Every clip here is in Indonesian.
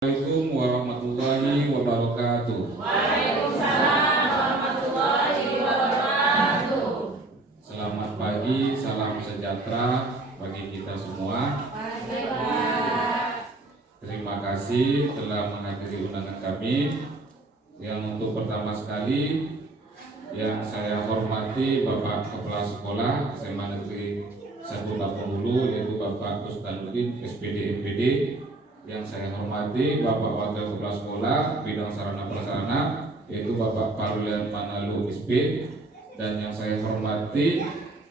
Assalamualaikum warahmatullahi wabarakatuh. Waalaikumsalam warahmatullahi wabarakatuh. Selamat pagi, salam sejahtera bagi kita semua. Terima kasih telah menghadiri undangan kami. Yang untuk pertama sekali yang saya hormati Bapak Kepala Sekolah SMA Negeri 1 Lampung Hulu, yaitu Bapak Ustadzuddin SPD MPD. Yang saya hormati Bapak Wakil Kepala Sekolah bidang sarana prasarana, yaitu Bapak Parlian Manalu SP. Dan yang saya hormati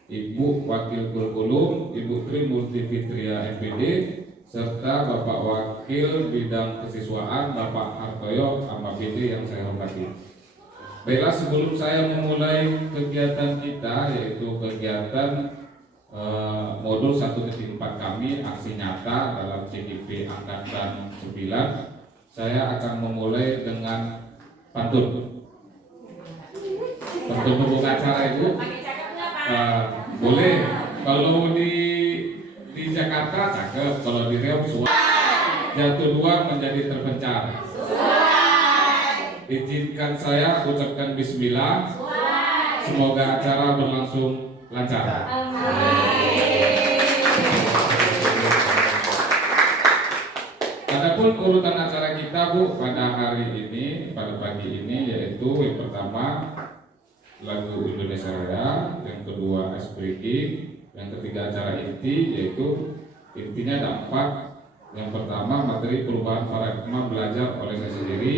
Ibu Wakil Kurikulum Ibu Tri Multifitria MPD, serta Bapak Wakil Bidang Kesiswaan Bapak Hartoyo MPD yang saya hormati. Baiklah, sebelum saya memulai kegiatan kita, yaitu kegiatan modul 1.4 kami, aksi nyata dalam CGP Angkatan 9, saya akan memulai dengan pantun. Pantun pembuka acara itu boleh. Kalau di Jakarta cakep, kalau di Riau jatuh dua menjadi terpencar. Izinkan saya ucapkan bismillah. Semoga acara berlangsung lancar. Adapun urutan acara kita, Bu, pada hari ini, pada pagi ini, yaitu yang pertama lagu Indonesia Raya, yang kedua SPG, yang ketiga acara inti, yaitu intinya ada 4. Yang pertama materi perubahan paradigma belajar oleh saya sendiri,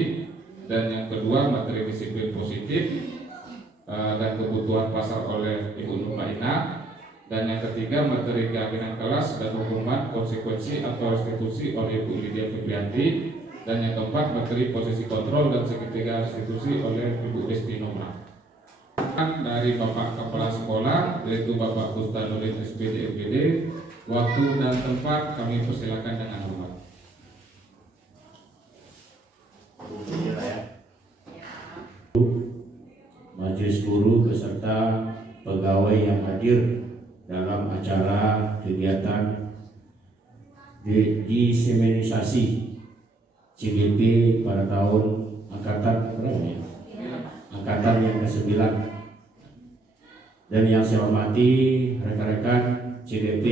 dan yang kedua materi disiplin positif dan kebutuhan pasar oleh Ibu Nur Maina, dan yang ketiga materi keyakinan kelas dan hukuman konsekuensi atau restitusi oleh Ibu Lydia Febrianti, dan yang keempat materi posisi kontrol dan segitiga restitusi oleh Ibu Desti Nomra. Dari Bapak Kepala Sekolah, yaitu Bapak Ustadzuddin SPD MPD, waktu dan tempat kami persilakan dengan hormat. Majelis guru beserta pegawai yang hadir dalam acara kegiatan diseminisasi CGP pada tahun angkatan berapa ya? Angkatan yang ke-9. Dan yang saya hormati rekan-rekan CGP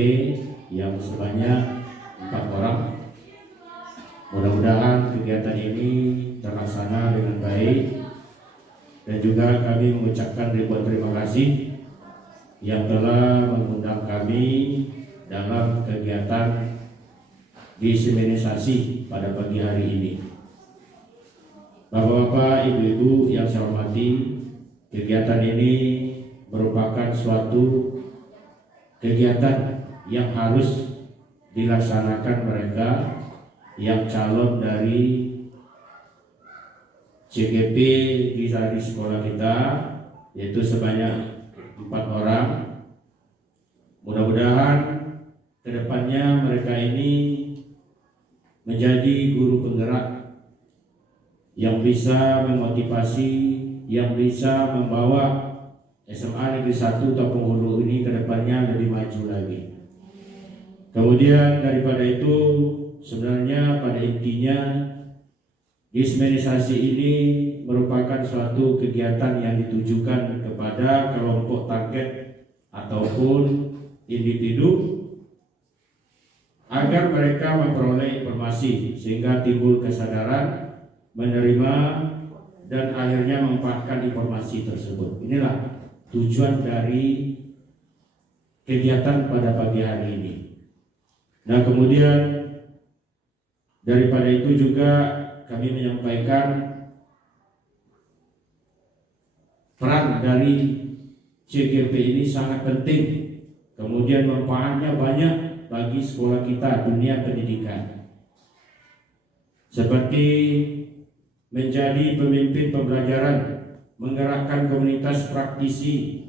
yang sebanyak 4 orang. Mudah-mudahan kegiatan ini terlaksana dengan baik. Dan juga kami mengucapkan ribuan terima kasih yang telah mengundang kami dalam kegiatan diseminisasi pada pagi hari ini. Bapak-bapak, ibu-ibu yang saya hormati, kegiatan ini merupakan suatu kegiatan yang harus dilaksanakan mereka yang calon dari CGP di sekolah kita, yaitu sebanyak 4 orang. Mudah-mudahan kedepannya mereka ini menjadi guru penggerak yang bisa memotivasi, yang bisa membawa SMA Negeri 1 Lampung Hulu ini kedepannya lebih maju lagi. Kemudian daripada itu, sebenarnya pada intinya diseminisasi ini merupakan suatu kegiatan yang ditujukan kepada kelompok target ataupun individu agar mereka memperoleh informasi sehingga timbul kesadaran, menerima, dan akhirnya memanfaatkan informasi tersebut. Inilah tujuan dari kegiatan pada pagi hari ini. Nah, kemudian daripada itu juga kami menyampaikan peran dari CGP ini sangat penting, kemudian manfaatnya banyak bagi sekolah kita, dunia pendidikan, seperti menjadi pemimpin pembelajaran, menggerakkan komunitas praktisi,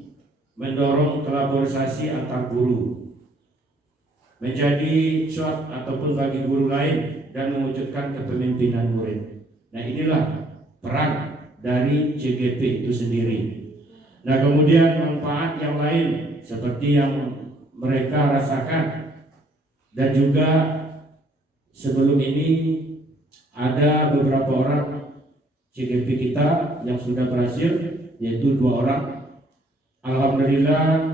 mendorong kolaborasi antar guru, menjadi contoh ataupun bagi guru lain, dan mewujudkan kepemimpinan murid. Nah, inilah peran dari CGP itu sendiri. Nah, kemudian manfaat yang lain seperti yang mereka rasakan, dan juga sebelum ini Ada beberapa orang CGP kita yang sudah berhasil, yaitu 2 orang. Alhamdulillah,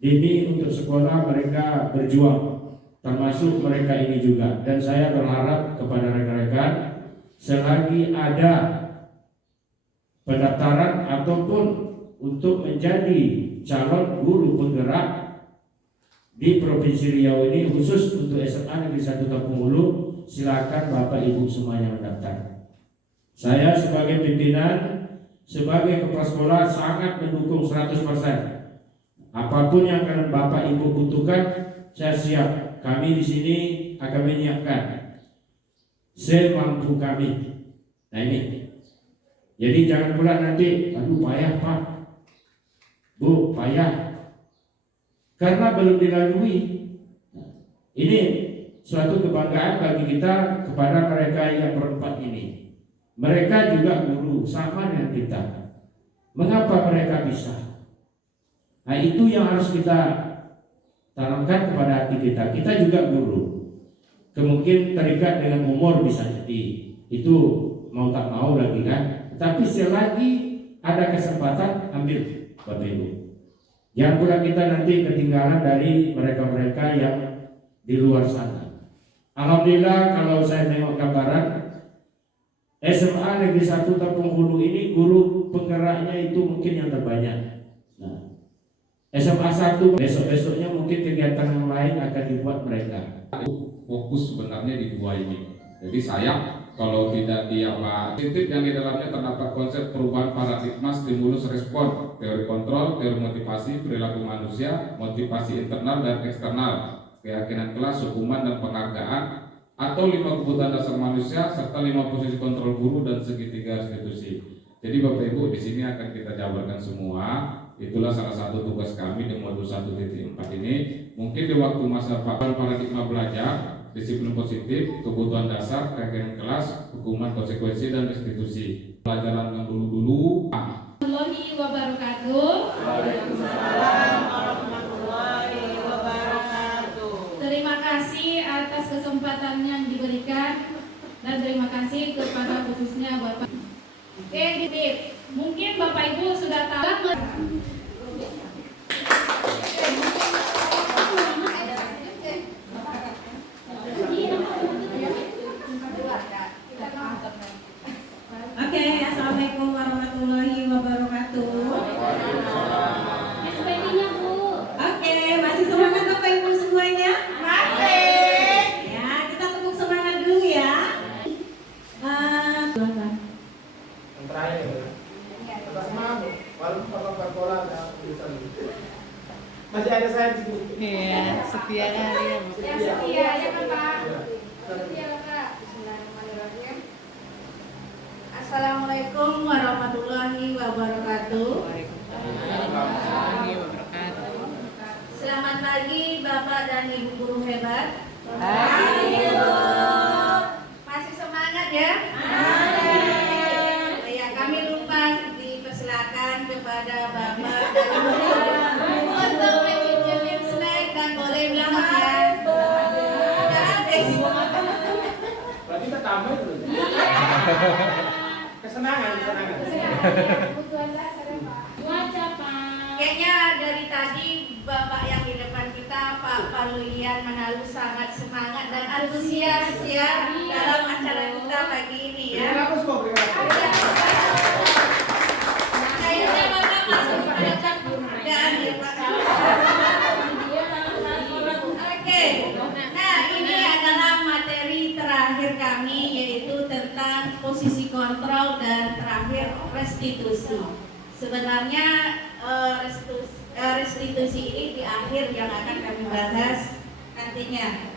demi untuk sekolah mereka berjuang, termasuk mereka ini juga. Dan saya berharap kepada rekan-rekan, selagi ada pendaftaran ataupun untuk menjadi calon guru penggerak di Provinsi Riau ini, khusus untuk SMA Negeri 1 Kampung Hulu, silakan Bapak Ibu semuanya mendaftar. Saya sebagai pimpinan, sebagai kepala sekolah sangat mendukung 100%. Apapun yang akan Bapak Ibu butuhkan, saya siap. Kami di sini akan menyiapkan semampu kami. Nah ini. Jadi jangan pula nanti, aduh payah Pak, Bu, payah, karena belum dilalui. Ini suatu kebanggaan bagi kita kepada mereka yang berempat ini. Mereka juga guru, sama dengan kita. Mengapa mereka bisa? Nah itu yang harus kita tanamkan kepada hati kita. Kita juga guru. Kemungkinan terikat dengan umur bisa jadi. Itu mau tak mau lagi kan. Tapi selagi ada kesempatan, ambil Bapak Ibu. Jangan pula kita nanti ketinggalan dari mereka-mereka yang di luar sana. Alhamdulillah kalau saya tengok gambaran SMA Negeri 1 Kampung Hulu ini, guru penggeraknya itu mungkin yang terbanyak. Nah, SMA 1 besok-besoknya mungkin kegiatan yang lain akan dibuat mereka. Fokus sebenarnya di 2 ini. Jadi sayang kalau tidak positif yang di dalamnya terdapat konsep perubahan paradigma, stimulus respon, teori kontrol, teori motivasi, perilaku manusia, motivasi internal dan eksternal, keyakinan kelas, hukuman dan penghargaan, atau 5 kebutuhan dasar manusia, serta 5 posisi kontrol guru dan segitiga restitusi. Jadi Bapak Ibu, di sini akan kita jabarkan semua. Itulah salah satu tugas kami di modul 1.4 ini. Mungkin di waktu masa paradigma belajar, disiplin positif, kebutuhan dasar, keyakinan kelas, hukuman, konsekuensi, dan restitusi. Pelajaran yang dulu-dulu. Warahmatullahi wabarakatuh. Waalaikumsalam warahmatullahi wabarakatuh. Terima kasih atas kesempatan yang diberikan dan terima kasih kepada khususnya Bapak. Oke, mungkin Bapak Ibu sudah tahu. Oke, assalamualaikum warahmatullahi wabarakatuh. Oke, masih semangat Bapak Ibu semuanya? Masih. Ya, kita tepuk semangat dulu ya. Silakan. Yang terakhir walaupun Bapak bola masih ada saya di sini. Iya, setia kali ya. Yang setia ya kan Pak. Setia Pak. Bismillahirrahmanirrahim. Assalamualaikum warahmatullahi wabarakatuh. Warahmatullahi wabarakatuh. Selamat pagi Bapak dan Ibu guru hebat. Ayo. Masih semangat ya? Ya, kami lupa dipersilakan kepada Bapak dan Ibu untuk mencicipi snack dan boleh minum ya. Sudah habis. Berarti kita tambah dulu. Kesenangan. Kebutuhan dasar ya Pak. Cuaca Pak. Kayaknya dari tadi Bapak yang di depan kita, Pak Palulian Manalu, sangat semangat dan antusias ya dalam acara kita pagi ini ya. Apa semua berikan? Kayaknya Bapak masuk pada keadaan ya Pak. Oke, nah ini adalah materi terakhir kami, yaitu tentang posisi kontrol dan terakhir restitusi. Sebenarnya restitusi ini di akhir yang akan kami bahas nantinya.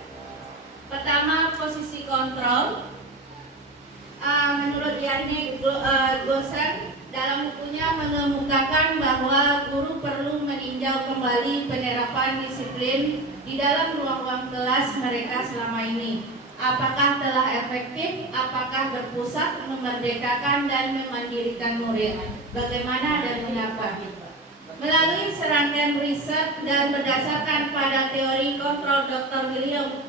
Pertama, posisi kontrol. Menurut Yani Gosen dalam bukunya mengemukakan bahwa guru perlu meninjau kembali penerapan disiplin di dalam ruang-ruang kelas mereka selama ini. Apakah telah efektif, apakah berpusat, memerdekakan dan memandirikan murid, bagaimana dan mengapa. Melalui serangkaian riset dan berdasarkan pada teori kontrol Dr. William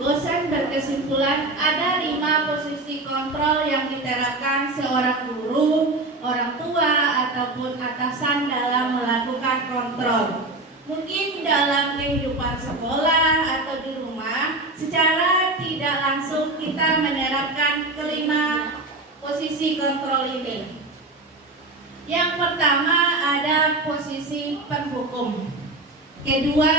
Gosen berkesimpulan ada 5 posisi kontrol yang diterapkan seorang guru, orang tua, ataupun atasan dalam melakukan kontrol. Mungkin dalam kehidupan sekolah atau di rumah, secara tidak langsung kita menerapkan kelima posisi kontrol ini. Yang pertama ada posisi penghukum. Kedua,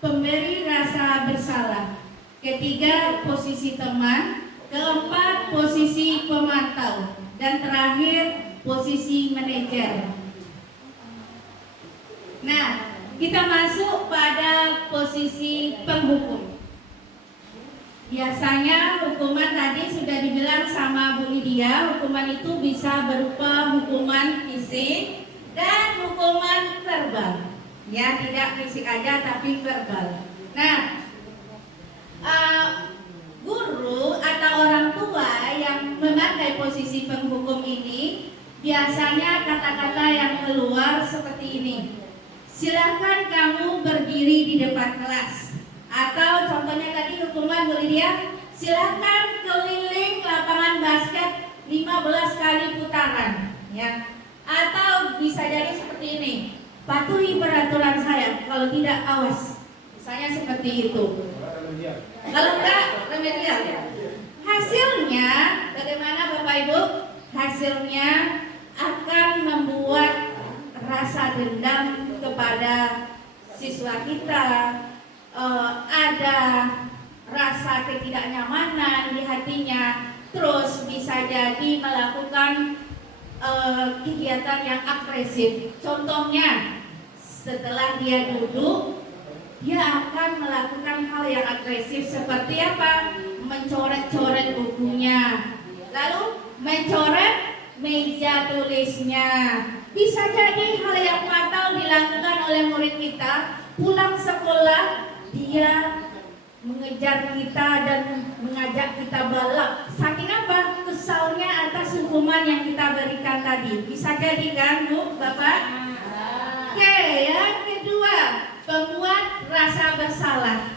pemberi rasa bersalah. Ketiga, posisi teman. Keempat, posisi pemantau. Dan terakhir, posisi manajer. Nah, kita masuk pada posisi penghukum. Biasanya hukuman tadi sudah dibilang sama Bu Lydia, hukuman itu bisa berupa hukuman fisik dan hukuman verbal. Ya, tidak fisik aja tapi verbal. Nah, guru atau orang tua yang memakai posisi penghukum ini biasanya kata-kata yang keluar seperti ini. Silakan kamu berdiri di depan kelas. Atau contohnya tadi hukuman Bu Lydia, silakan keliling lapangan basket 15 kali putaran, ya. Atau bisa jadi seperti ini. Patuhi peraturan saya, kalau tidak awas. Misalnya seperti itu. Kalau enggak, remedial. Hasilnya bagaimana Bapak Ibu? Hasilnya akan membuat rasa dendam kepada siswa kita, ada rasa ketidaknyamanan di hatinya, terus bisa jadi melakukan kegiatan yang agresif. Contohnya, setelah dia duduk, dia akan melakukan hal yang agresif seperti apa? Mencoret-coret bukunya, lalu mencoret meja tulisnya. Bisa jadi hal yang fatal dilakukan oleh murid kita. Pulang sekolah, dia mengejar kita dan mengajak kita balap. Saking apa? Kesalnya atas hukuman yang kita berikan tadi. Bisa jadi kan, Bu, Bapak? Oke, yang kedua, pembuat rasa bersalah.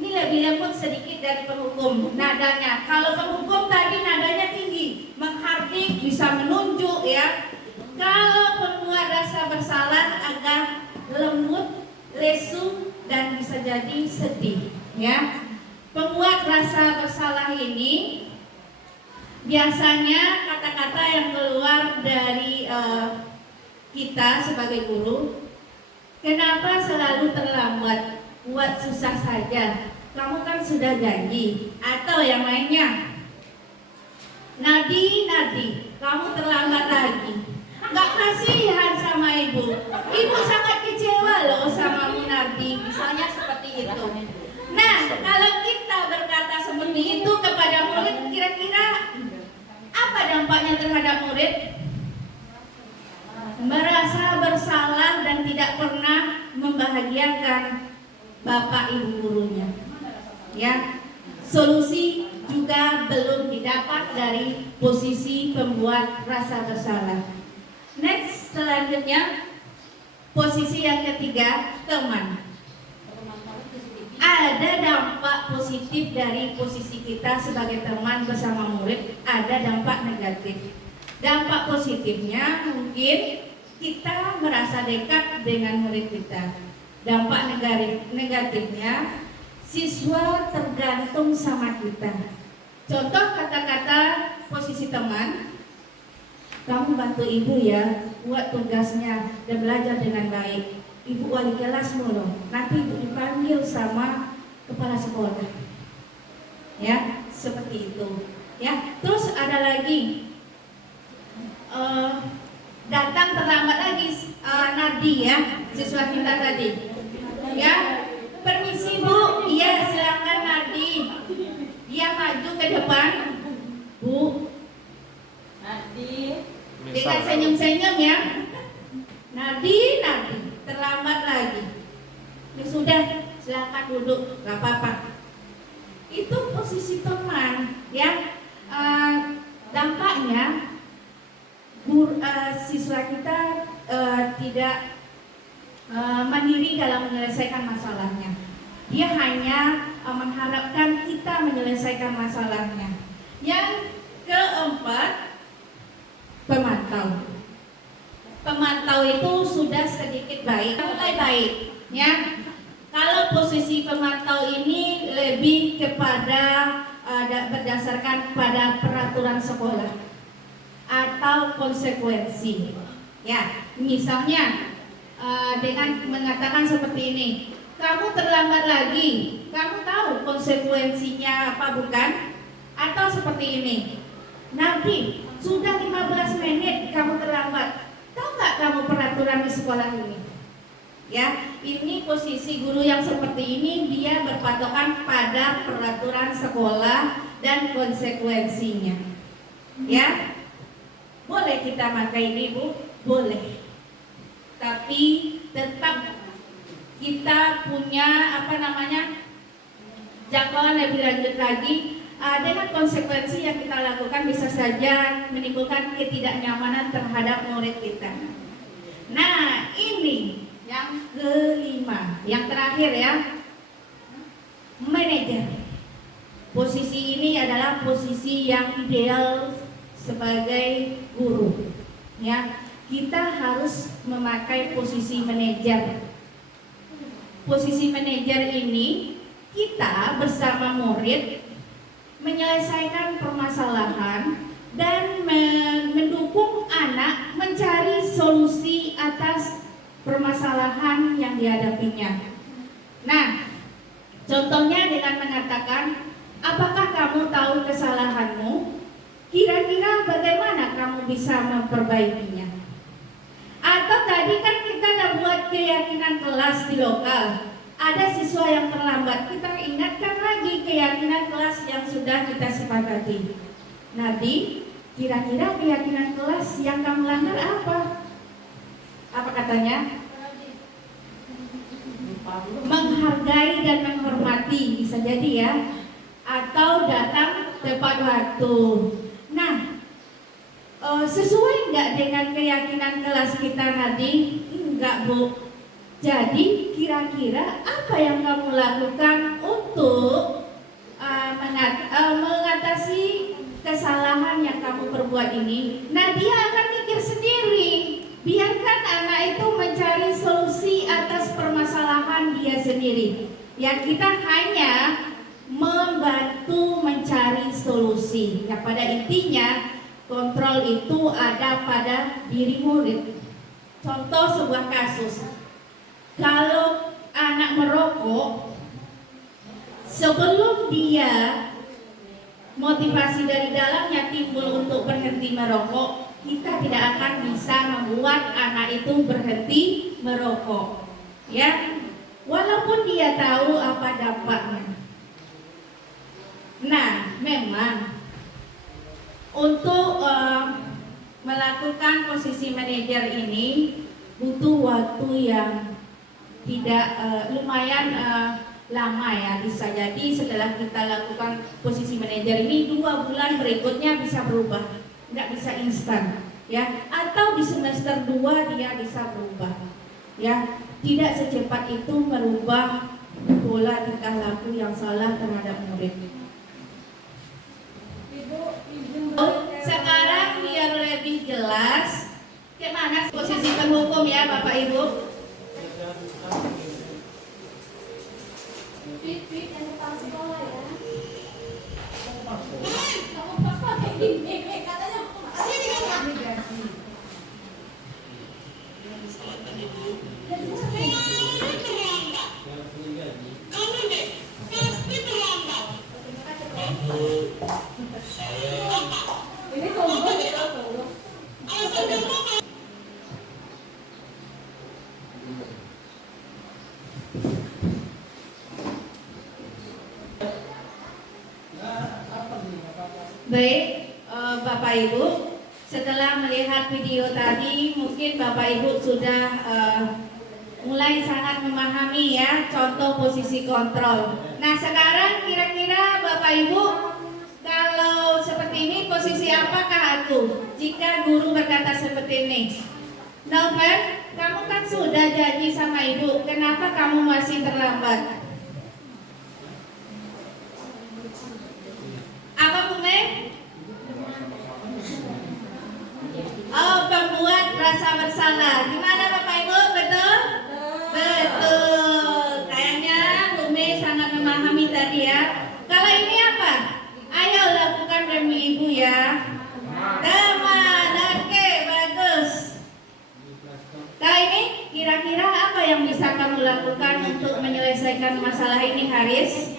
Ini lebih lembut sedikit dari penghukum nadanya. Kalau penghukum tadi nadanya tinggi, menghardik, bisa menunjuk, ya. Kalau pembuat rasa bersalah agak lembut, lesu, dan bisa jadi sedih, ya. Pembuat rasa bersalah ini biasanya kata-kata yang keluar dari kita sebagai guru. Kenapa selalu terlambat? Buat susah saja. Kamu kan sudah janji. Atau yang lainnya, Nadi, kamu terlambat lagi. Gak kasihan sama ibu. Ibu sangat kecewa loh sama Nadi. Misalnya seperti itu. Nah, kalau kita berkata seperti itu kepada murid, kira-kira apa dampaknya terhadap murid? Merasa bersalah dan tidak pernah membahagiakan bapak ibu gurunya. Ya, solusi juga belum didapat dari posisi pembuat rasa bersalah. Next, selanjutnya posisi yang ketiga, teman. Ada dampak positif dari posisi kita sebagai teman bersama murid, ada dampak negatif. Dampak positifnya mungkin kita merasa dekat dengan murid kita. Dampak negatifnya, siswa tergantung sama kita. Contoh kata-kata posisi teman, kamu bantu ibu ya, buat tugasnya dan belajar dengan baik. Ibu wali kelasmu loh, nanti ibu dipanggil sama kepala sekolah. Ya, seperti itu. Ya, terus ada lagi, datang terlambat lagi Nadi ya, siswa kita tadi. Ya, permisi Bu, iya silakan Nadi. Dia maju ke depan, Bu. Nadi, dengan senyum-senyum ya. Nadi, terlambat lagi. Ya sudah, silakan duduk, gak apa-apa. Itu posisi teman, ya. Dampaknya siswa kita tidak mandiri dalam menyelesaikan masalahnya. Dia hanya mengharapkan kita menyelesaikan masalahnya. Yang keempat, pemantau. Pemantau itu sudah sedikit baik, mulai baik, ya. Kalau posisi pemantau ini lebih kepada berdasarkan pada peraturan sekolah atau konsekuensi, ya. Misalnya dengan mengatakan seperti ini, kamu terlambat lagi, kamu tahu konsekuensinya apa bukan? Atau seperti ini, nanti sudah 15 menit kamu terlambat, tahu nggak kamu peraturan di sekolah ini? Ya, ini posisi guru yang seperti ini, dia berpatokan pada peraturan sekolah dan konsekuensinya. Ya, boleh kita pakai ini Bu? Boleh. Tapi tetap kita punya jangkauan lebih lanjut lagi. Dengan konsekuensi yang kita lakukan bisa saja menimbulkan ketidaknyamanan terhadap murid kita. Nah, ini yang kelima, yang terakhir ya, manajer. Posisi ini adalah posisi yang ideal sebagai guru. Ya, kita harus memakai posisi manajer. Posisi manajer ini kita bersama murid menyelesaikan permasalahan dan mendukung anak mencari solusi atas permasalahan yang dihadapinya. Nah, contohnya dengan mengatakan, apakah kamu tahu kesalahanmu? Kira-kira bagaimana kamu bisa memperbaikinya? Atau tadi kan kita ada buat keyakinan kelas di lokal. Ada siswa yang terlambat, kita ingatkan lagi keyakinan kelas yang sudah kita sepakati. Nadi, kira-kira keyakinan kelas yang kamu langgar apa? Apa katanya? Menghargai dan menghormati, bisa jadi ya. Atau datang tepat waktu. Nah, sesuai nggak dengan keyakinan kelas kita Nadi? Enggak Bu. Jadi kira-kira apa yang kamu lakukan untuk mengatasi kesalahan yang kamu perbuat ini? Nah, dia akan mikir sendiri. Biarkan anak itu mencari solusi atas permasalahan dia sendiri. Ya, kita hanya membantu mencari solusi. Ya, pada intinya kontrol itu ada pada diri murid. Contoh sebuah kasus. Kalau anak merokok, sebelum dia motivasi dari dalamnya timbul untuk berhenti merokok, kita tidak akan bisa membuat anak itu berhenti merokok. Ya, walaupun dia tahu apa dampaknya. Nah, memang untuk melakukan posisi manajer ini butuh waktu yang tidak lumayan lama ya. Bisa jadi setelah kita lakukan posisi manajer ini 2 bulan berikutnya bisa berubah, nggak bisa instan ya. Atau di semester 2 dia bisa berubah ya. Tidak secepat itu merubah pola tingkah laku yang salah terhadap murid. Sekarang biar lebih jelas, kemana posisi penghukum ya Bapak Ibu? Fit yang kepala sekolah ya. Kamu pakai gini, katanya sini kan migrasi. Ini sombong ya, sombong. Baik, Bapak Ibu, setelah melihat video tadi, mungkin Bapak Ibu sudah mulai sangat memahami ya contoh posisi kontrol. Nah, sekarang kira-kira Bapak Ibu, kalau seperti ini posisi apakah aku jika guru berkata seperti ini? Novel, kamu kan sudah janji sama ibu, kenapa kamu masih terlambat? merasa bersalah. Gimana Bapak Ibu? Betul? Betul. Kayaknya Umi sangat memahami tadi ya. Kalau ini apa? Ayo lakukan demi Ibu ya. Teman, oke, bagus. Kali ini kira-kira apa yang bisa kamu lakukan untuk menyelesaikan masalah ini, Haris?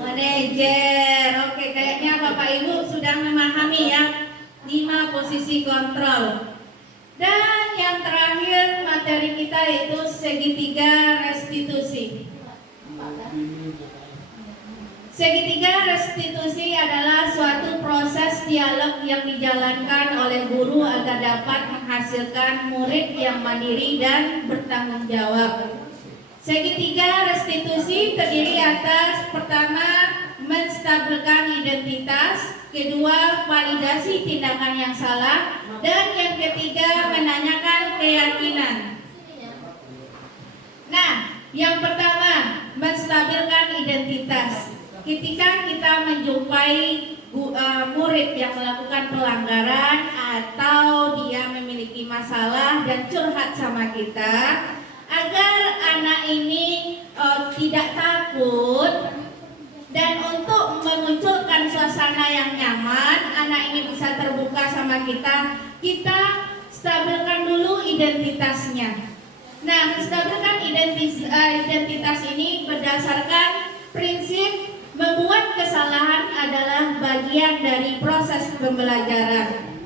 Manajer. Oke, kayaknya Bapak Ibu sudah memahami ya 5 posisi kontrol. Dan yang terakhir materi kita yaitu segitiga restitusi. Segitiga restitusi adalah suatu proses dialog yang dijalankan oleh guru agar dapat menghasilkan murid yang mandiri dan bertanggung jawab. Segitiga restitusi terdiri atas pertama menstabilkan identitas, kedua validasi tindakan yang salah, dan yang ketiga menanyakan keyakinan. Nah, yang pertama menstabilkan identitas. Ketika kita menjumpai murid yang melakukan pelanggaran atau dia memiliki masalah dan curhat sama kita, agar anak ini tidak takut dan untuk memunculkan suasana yang nyaman, anak ini bisa terbuka sama kita, kita stabilkan dulu identitasnya. Nah, menstabilkan identitas ini berdasarkan prinsip membuat kesalahan adalah bagian dari proses pembelajaran.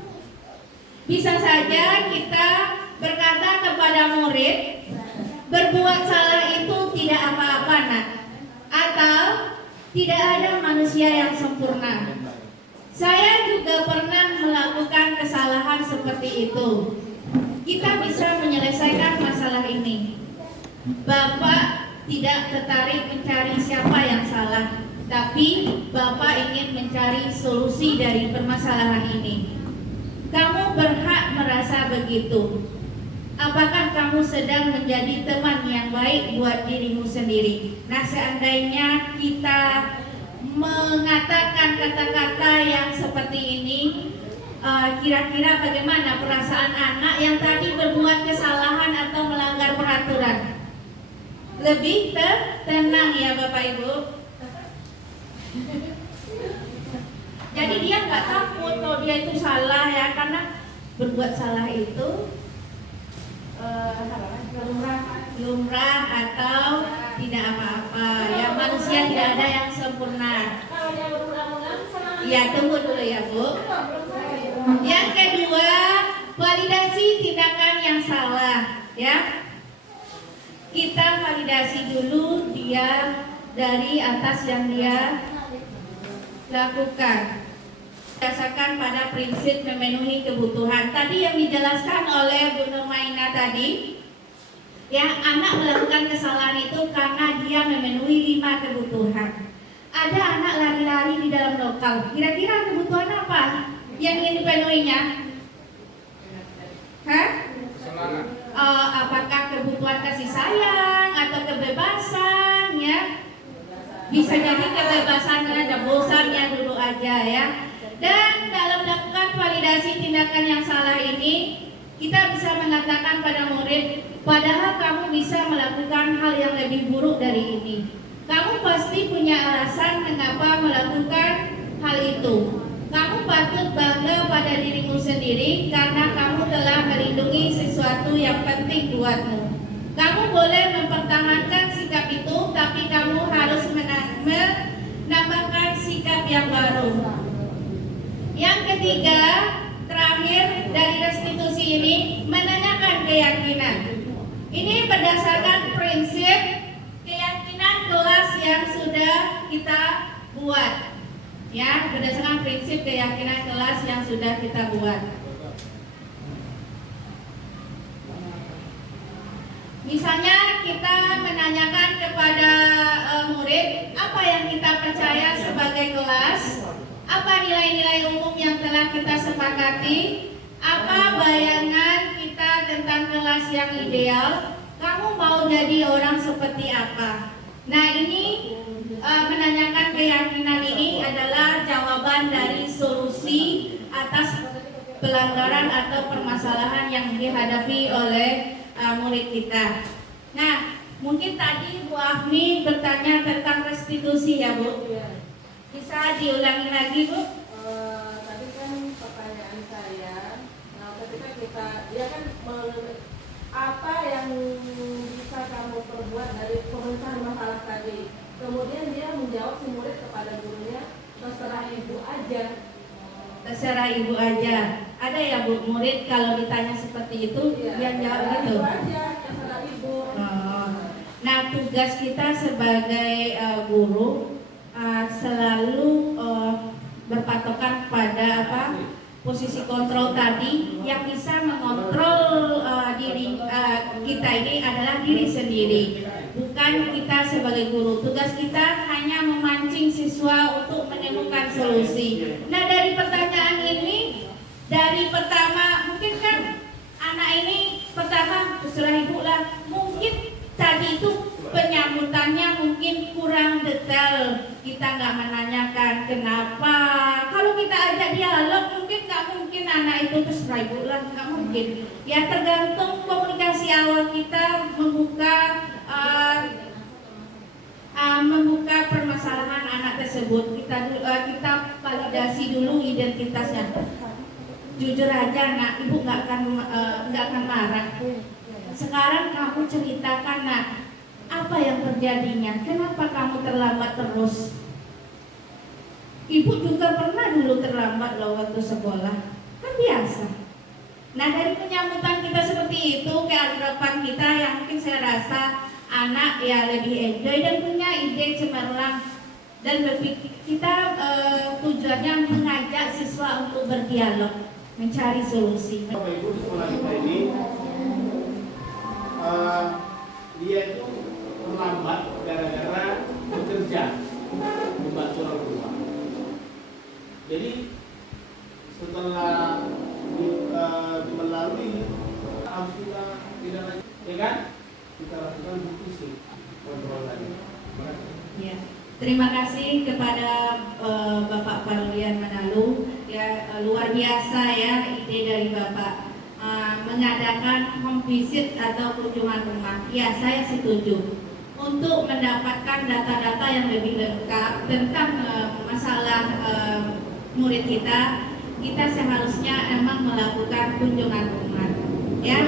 Bisa saja kita berkata kepada murid, berbuat salah itu tidak apa-apa nak, atau tidak ada manusia yang sempurna. Saya juga pernah melakukan kesalahan seperti itu. Kita bisa menyelesaikan masalah ini. Bapak tidak tertarik mencari siapa yang salah, tapi Bapak ingin mencari solusi dari permasalahan ini. Kamu berhak merasa begitu. Apakah kamu sedang menjadi teman yang baik buat dirimu sendiri? Nah, seandainya kita mengatakan kata-kata yang seperti ini, kira-kira bagaimana perasaan anak yang tadi berbuat kesalahan atau melanggar peraturan? Lebih tenang ya Bapak Ibu. Jadi dia nggak takut kalau dia itu salah ya, karena berbuat salah itu lumrah atau tidak apa-apa ya, manusia tidak ada yang sempurna. Ya, tunggu dulu ya Bu. Yang kedua, validasi tindakan yang salah ya. Kita validasi dulu dia dari atas yang dia lakukan berdasarkan pada prinsip memenuhi kebutuhan. Tadi yang dijelaskan oleh Bu Nurmaina tadi, yang anak melakukan kesalahan itu karena dia memenuhi 5 kebutuhan. Ada anak lari-lari di dalam lokal. Kira-kira kebutuhan apa yang ingin dipenuhinya? Hah? Apakah kebutuhan kasih sayang atau kebebasan ya? Bisa jadi kebebasan karena ada bosannya dulu aja ya. Dan dalam melakukan validasi tindakan yang salah ini, kita bisa mengatakan pada murid, padahal kamu bisa melakukan hal yang lebih buruk dari ini. Kamu pasti punya alasan mengapa melakukan hal itu. Kamu patut bangga pada dirimu sendiri karena kamu telah melindungi sesuatu yang penting buatmu. Kamu boleh mempertahankan sikap itu, tapi kamu harus menambahkan sikap yang baru. Yang ketiga, terakhir dari restitusi ini, menanyakan keyakinan. Ini berdasarkan prinsip keyakinan kelas yang sudah kita buat. Ya, berdasarkan prinsip keyakinan kelas yang sudah kita buat. Misalnya kita menanyakan kepada murid apa yang kita percaya sebagai kelas, apa nilai-nilai umum yang telah kita sepakati, apa bayangan kita tentang kelas yang ideal, kamu mau jadi orang seperti apa. Nah, ini menanyakan keyakinan ini adalah jawaban dari solusi atas pelanggaran atau permasalahan yang dihadapi oleh murid kita. Nah, mungkin tadi Bu Afni bertanya tentang restitusi ya Bu. Bisa diulangi lagi Bu? Tadi kan pertanyaan saya, ketika kita, dia kan apa yang bisa kamu perbuat dari pemecahan masalah tadi. Kemudian dia menjawab si murid kepada gurunya, terserah ibu aja. Terserah ibu aja. Ada ya Bu murid kalau ditanya seperti itu dia jawab gitu. Ibu aja, terserah ibu. Oh. Nah, tugas kita sebagai guru selalu berpatokan pada posisi kontrol tadi. Yang bisa mengontrol diri kita ini adalah diri sendiri, bukan kita sebagai guru. Tugas kita hanya memancing siswa untuk menemukan solusi. Nah, dari pertanyaan ini, dari pertama mungkin kan anak ini pertama terserah ibu lah, mungkin tadi itu penyambutannya mungkin kurang detail. Kita nggak menanyakan kenapa. Kalau kita ajak dialog, mungkin nggak mungkin anak itu terserah ibu lah, nggak mungkin. Ya tergantung komunikasi awal kita membuka permasalahan anak tersebut. Kita validasi dulu identitasnya. Jujur aja nak, ibu nggak akan marah. Sekarang kamu ceritakan nak, apa yang terjadinya? Kenapa kamu terlambat terus? Ibu juga pernah dulu terlambat loh waktu sekolah, kan biasa. Nah, dari penyambutan kita seperti itu, keakraban kita yang mungkin saya rasa anak ya lebih enjoy dan punya ide cemerlang dan berpikir. Kita tujuannya mengajak siswa untuk berdialog, mencari solusi. Bapak Ibu di sekolah kita ini, dia itu terlambat gara-gara bekerja membantu orang tua. Jadi setelah melalui harus kita tidak lagi, ya kan? Kita lakukan bukti kontrol lagi. Ya. Terima kasih kepada Bapak Parlian Manalu. Ya, luar biasa ya ide dari Bapak mengadakan home visit atau kunjungan rumah. Ya, saya setuju untuk mendapatkan data-data yang lebih lengkap tentang masalah murid kita. Kita seharusnya emang melakukan kunjungan rumah. Ya.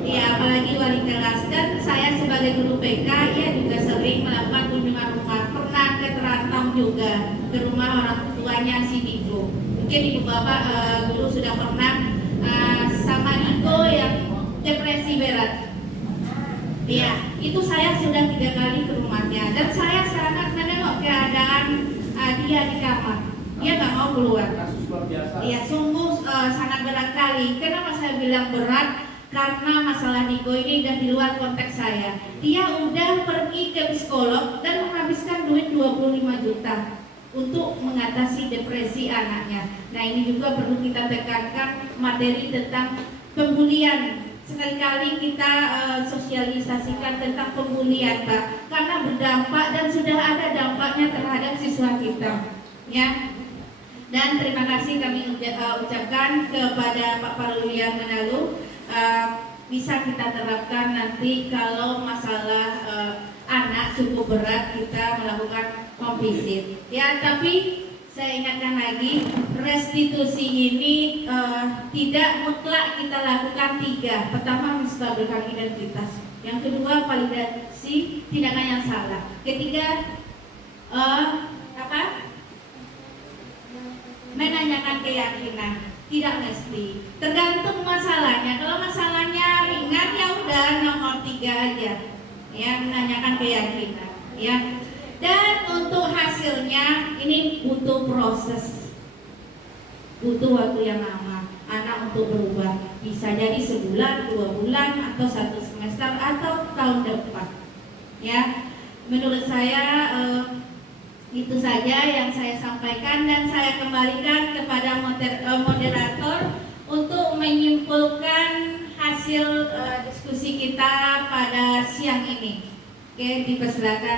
Ya, apalagi wali kelas. Dan saya sebagai guru PK ya juga sering melakukan kunjungan rumah. Pernah ke Terantang juga, ke rumah orang tuanya si Diko. Mungkin ibu bapak guru sudah pernah sama Diko yang depresi berat. Ya, itu saya sudah 3 kali ke rumahnya dan saya sangat menengok keadaan dia di kamar. Dia nggak mau keluar. Kasus luar biasa. Iya, sungguh sangat berat kali. Kenapa saya bilang berat? Karena masalah Diko ini udah di luar konteks saya. Dia udah pergi ke psikolog dan menghabiskan duit 25 juta untuk mengatasi depresi anaknya. Nah, ini juga perlu kita tekankan materi tentang pembulian. Sekali-kali kita sosialisasikan tentang pembulian, Pak, karena berdampak dan sudah ada dampaknya terhadap siswa kita. Ya. Dan terima kasih kami ucapkan kepada Pak Parlian Manalu. Bisa kita terapkan nanti kalau masalah anak cukup berat kita melakukan home visit. Ya, tapi saya ingatkan lagi, restitusi ini tidak mutlak kita lakukan 3. Pertama, menstabilkan identitas. Yang kedua, validasi tindakan yang salah. Ketiga, menanyakan keyakinan. Tidak mesti, tergantung masalahnya. Kalau masalahnya ringan ya udah nomor 3 aja. Ya, menanyakan keyakinan. Ya. Dan untuk hasilnya ini butuh proses, butuh waktu yang lama. Anak untuk berubah bisa jadi sebulan, 2 bulan, atau 1 semester, atau tahun depan. Ya, menurut saya itu saja yang saya sampaikan dan saya kembalikan kepada moderator untuk menyimpulkan hasil diskusi kita pada siang ini. Oke, dipersilakan.